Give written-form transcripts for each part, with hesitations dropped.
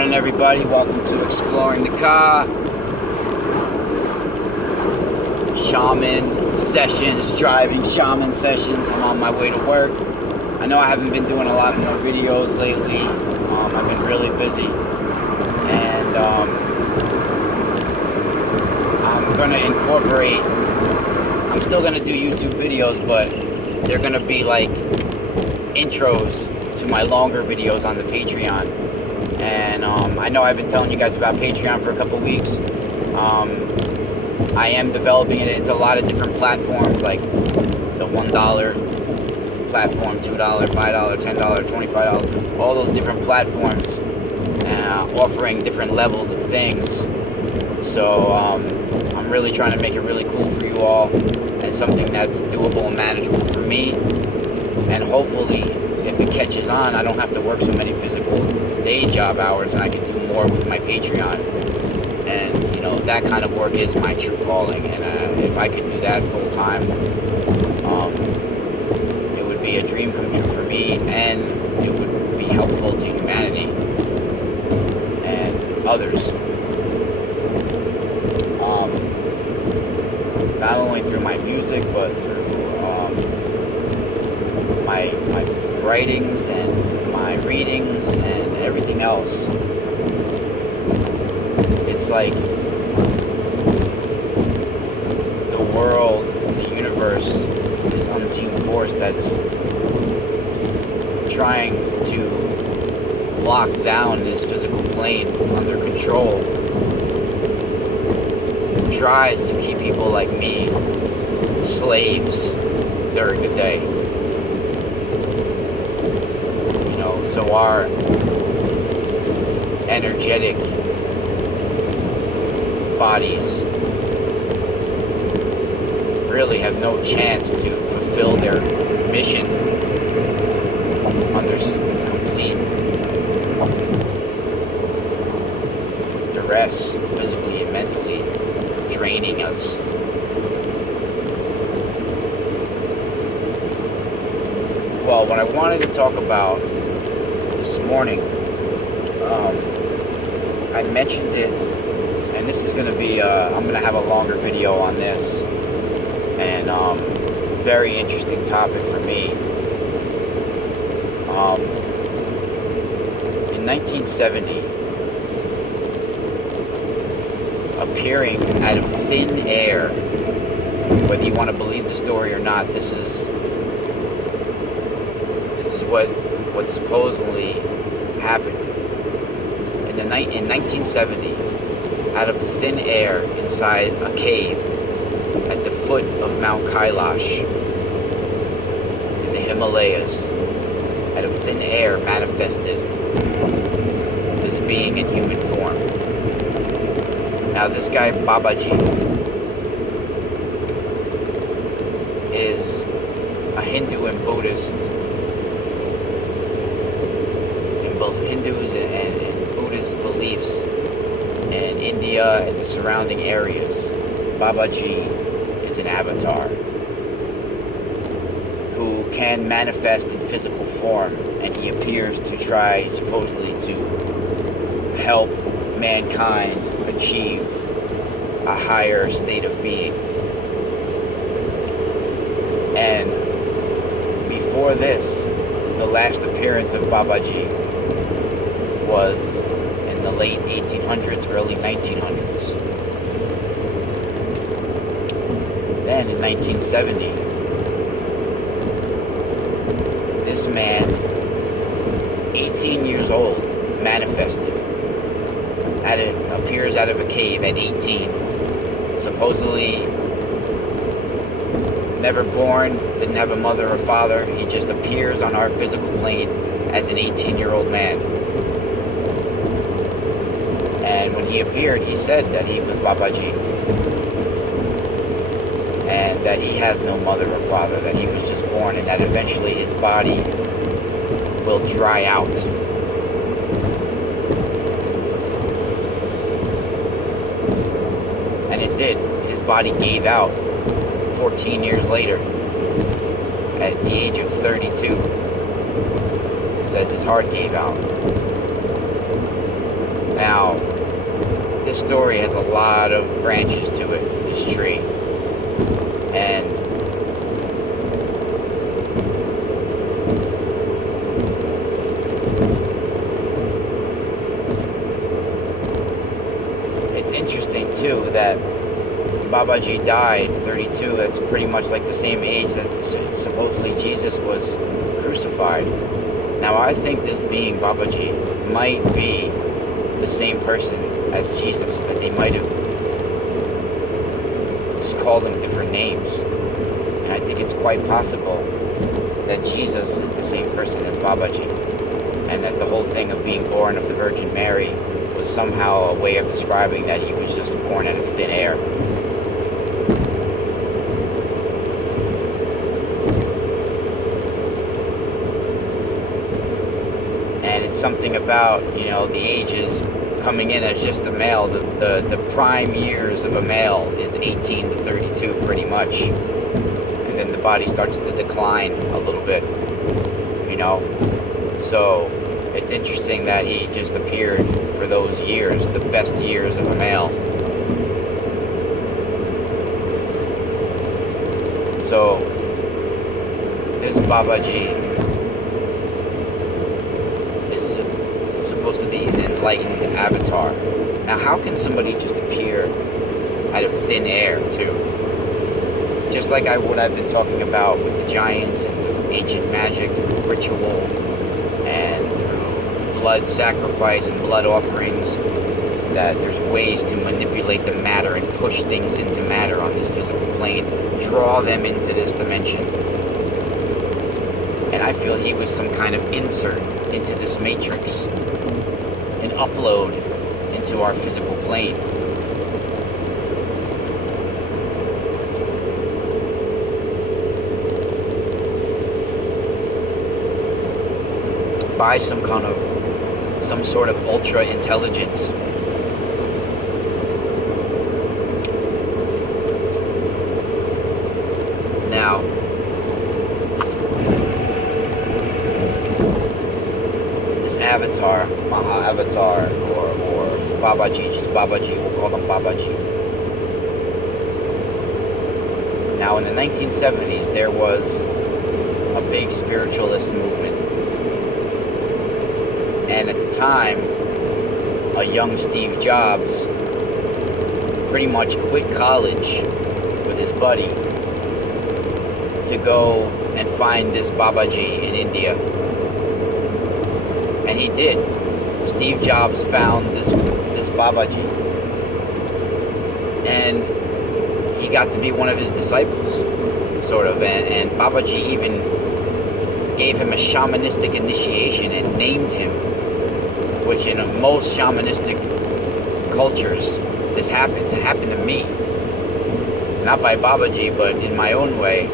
morning, everybody. Welcome to Exploring the Car. Shaman sessions, driving shaman sessions. I'm on my way to work. I know I haven't been doing a lot more videos lately. I've been really busy. And I'm going to incorporate, I'm still going to do YouTube videos, but they're going to be like intros to my longer videos on the Patreon. And I know I've been telling you guys about Patreon for a couple weeks. I am developing it. It's a lot of different platforms, like the $1 platform, $2, $5, $10, $25, all those different platforms, offering different levels of things. So I'm really trying to make it really cool for you all, and something that's doable and manageable for me. And hopefully, if it catches on, I don't have to work so many physical day job hours, and I can do more with my Patreon. And you know, that kind of work is my true calling. And if I could do that full time, it would be a dream come true for me, and it would be helpful to humanity and others. Not only through my music, but through my writings and my readings and everything else. It's like the world, the universe, this unseen force that's trying to lock down this physical plane under control, tries to keep people like me slaves during the day. So our energetic bodies really have no chance to fulfill their mission under complete duress, physically and mentally, draining us. Well, what I wanted to talk about this morning, I mentioned it, and this is going to be, I'm going to have a longer video on this, and very interesting topic for me. In 1970, appearing out of thin air, whether you want to believe the story or not, this is what supposedly happened. In 1970, out of thin air inside a cave at the foot of Mount Kailash in the Himalayas, out of thin air manifested this being in human form. Now this guy Babaji is a Hindu and Buddhist. Hindus and Buddhist beliefs in India and the surrounding areas, Babaji is an avatar who can manifest in physical form, and he appears to try supposedly to help mankind achieve a higher state of being. And before this, the last appearance of Babaji was in the late 1800s, early 1900s. Then in 1970, this man, 18 years old, manifested. Appears out of a cave at 18. Supposedly never born, didn't have a mother or father. He just appears on our physical plane as an 18-year-old man. And when he appeared, he said that he was Babaji, and that he has no mother or father, that he was just born, and that eventually his body will dry out. And it did. His body gave out 14 years later at the age of 32. Says his heart gave out. Now, this story has a lot of branches to it, this tree. And it's interesting too that Babaji died 32. That's pretty much like the same age that supposedly Jesus was crucified. Now, I think this being Babaji might be the same person as Jesus, that they might have just called him different names. And I think it's quite possible that Jesus is the same person as Babaji, and that the whole thing of being born of the Virgin Mary was somehow a way of describing that he was just born out of thin air. And it's something about, the ages coming in as just a male. The prime years of a male is 18 to 32 pretty much. And then the body starts to decline a little bit, So it's interesting that he just appeared for those years, the best years of a male. So this Babaji is supposed to be an enlightened avatar. Now, how can somebody just appear out of thin air too? Just like what I've been talking about with the giants and with ancient magic, through ritual and through blood sacrifice and blood offerings, that there's ways to manipulate the matter and push things into matter on this physical plane, draw them into this dimension. And I feel he was some kind of insert into this matrix, an upload into our physical plane. By some sort of ultra intelligence. Now, this avatar, Maha Avatar, or Babaji, just Babaji, we'll call him Babaji. Now, in the 1970s, there was a big spiritualist movement. And at the time, a young Steve Jobs pretty much quit college with his buddy to go and find this Babaji in India. And he did. Steve Jobs found this Babaji. And he got to be one of his disciples, sort of. And Babaji even gave him a shamanistic initiation and named him, which in most shamanistic cultures, this happens. It happened to me. Not by Babaji, but in my own way.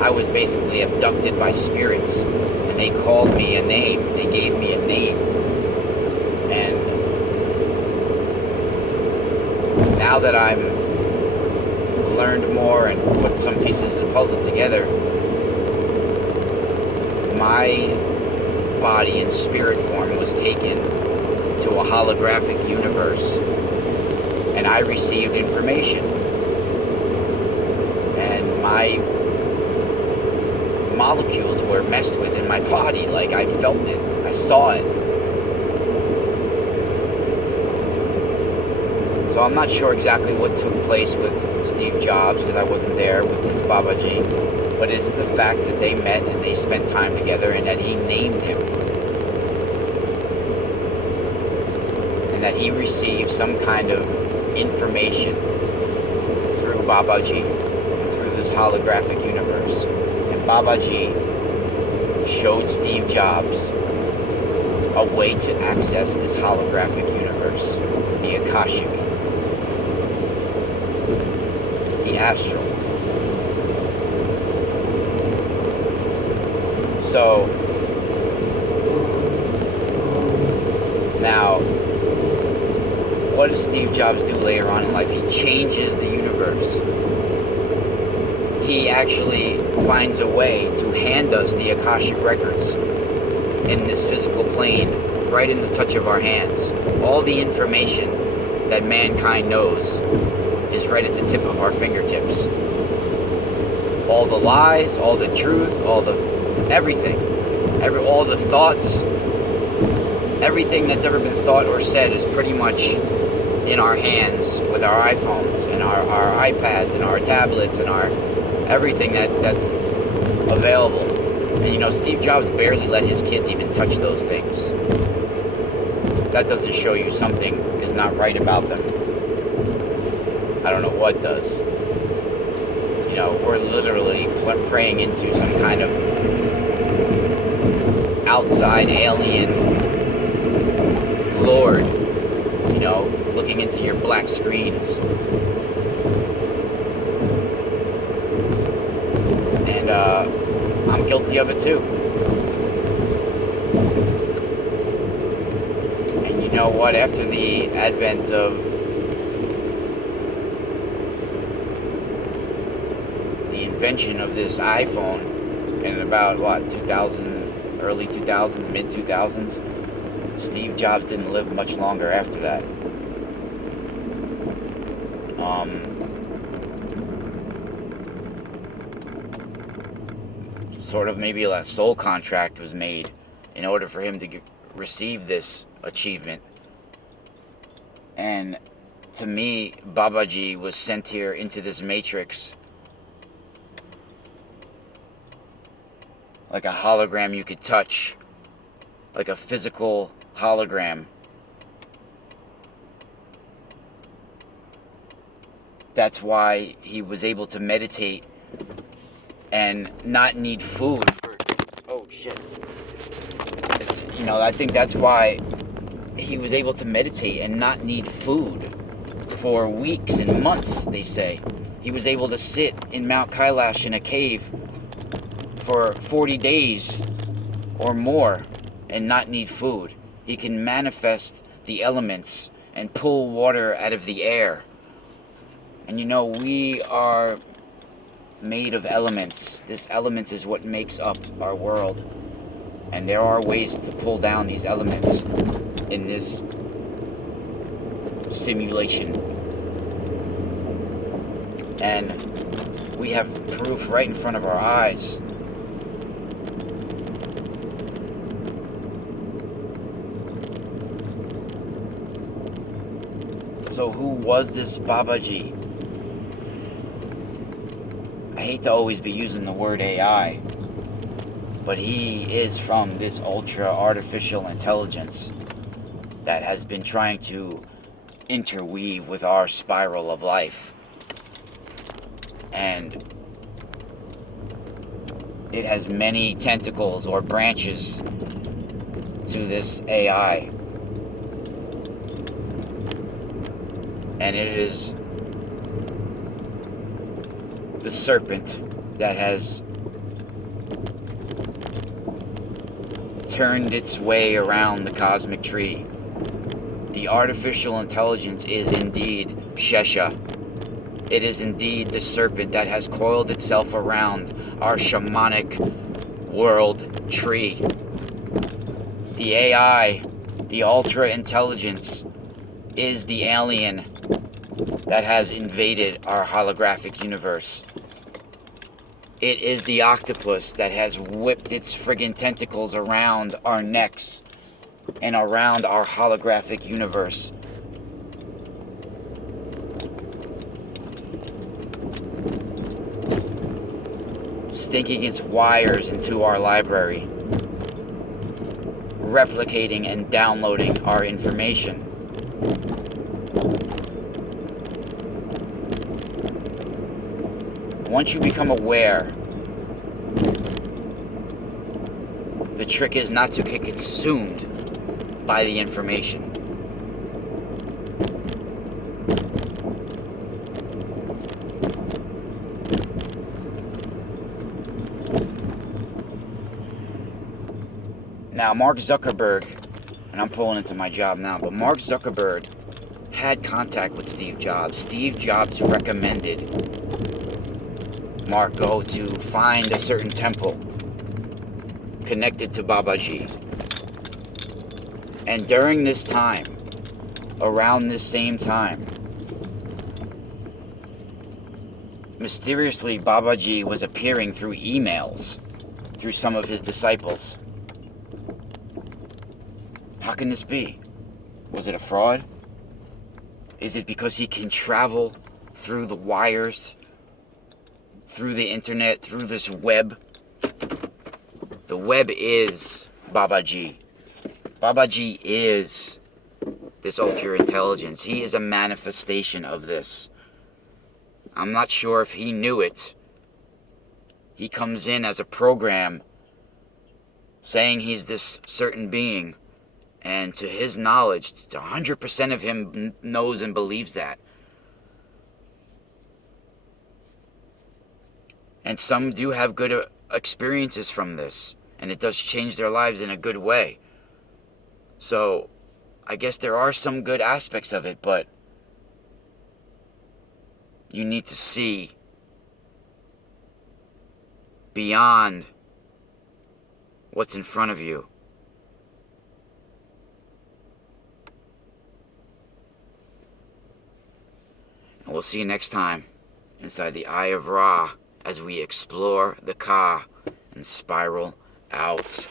I was basically abducted by spirits, and they called me a name. They gave me a name. And now that I'm learned more and put some pieces of the puzzle together, my body in spirit form was taken to a holographic universe, and I received information, and my molecules were messed with in my body. Like, I felt it, I saw it. So I'm not sure exactly what took place with Steve Jobs, because I wasn't there with this Babaji, but it is a fact that they met and they spent time together, and that he named him, and that he received some kind of information through Babaji and through this holographic universe. And Babaji showed Steve Jobs a way to access this holographic universe, the Akashic, the astral. So, now, what does Steve Jobs do later on in life? He changes the universe. He actually finds a way to hand us the Akashic records in this physical plane right in the touch of our hands. All the information that mankind knows is right at the tip of our fingertips. All the lies, all the truth, everything, all the thoughts, everything that's ever been thought or said is pretty much in our hands with our iPhones and our iPads and our tablets and our everything that's available. And Steve Jobs barely let his kids even touch those things. That doesn't show you something is not right about them. I don't know what does. We're literally praying into some kind of outside alien lord, looking into your black screens. And I'm guilty of it too. And you know what? After the advent of the invention of this iPhone in about, 2000, early 2000s, mid 2000s, Steve Jobs didn't live much longer after that. Sort of maybe a soul contract was made in order for him to receive this achievement. And to me, Babaji was sent here into this matrix like a hologram you could touch, like a physical hologram. That's why he was able to meditate and not need food for... Oh, shit. I think that's why he was able to meditate and not need food for weeks and months, they say. He was able to sit in Mount Kailash in a cave for 40 days or more and not need food. He can manifest the elements and pull water out of the air. And we are made of elements. This elements is what makes up our world. And there are ways to pull down these elements in this simulation. And we have proof right in front of our eyes. So who was this Babaji? I hate to always be using the word AI, but he is from this ultra artificial intelligence that has been trying to interweave with our spiral of life. And it has many tentacles or branches to this AI. And it is the serpent that has turned its way around the cosmic tree. The artificial intelligence is indeed Shesha. It is indeed the serpent that has coiled itself around our shamanic world tree. The AI, the ultra intelligence, is the alien that has invaded our holographic universe. It is the octopus that has whipped its friggin' tentacles around our necks and around our holographic universe. Stinking its wires into our library, replicating and downloading our information. Once you become aware, the trick is not to get consumed by the information. Now, Mark Zuckerberg, and I'm pulling into my job now, but Mark Zuckerberg had contact with Steve Jobs. Steve Jobs recommended Mark go to find a certain temple connected to Babaji. And during this time, around this same time, mysteriously Babaji was appearing through emails through some of his disciples. How can this be? Was it a fraud? Is it because he can travel through the wires, through the internet, through this web? The web is Babaji. Babaji is this ultra intelligence. He is a manifestation of this. I'm not sure if he knew it. He comes in as a program saying he's this certain being, and to his knowledge, 100% of him knows and believes that. And some do have good experiences from this, and it does change their lives in a good way. So, I guess there are some good aspects of it, but you need to see beyond what's in front of you. And we'll see you next time inside the Eye of Ra as we explore the Ka and spiral out.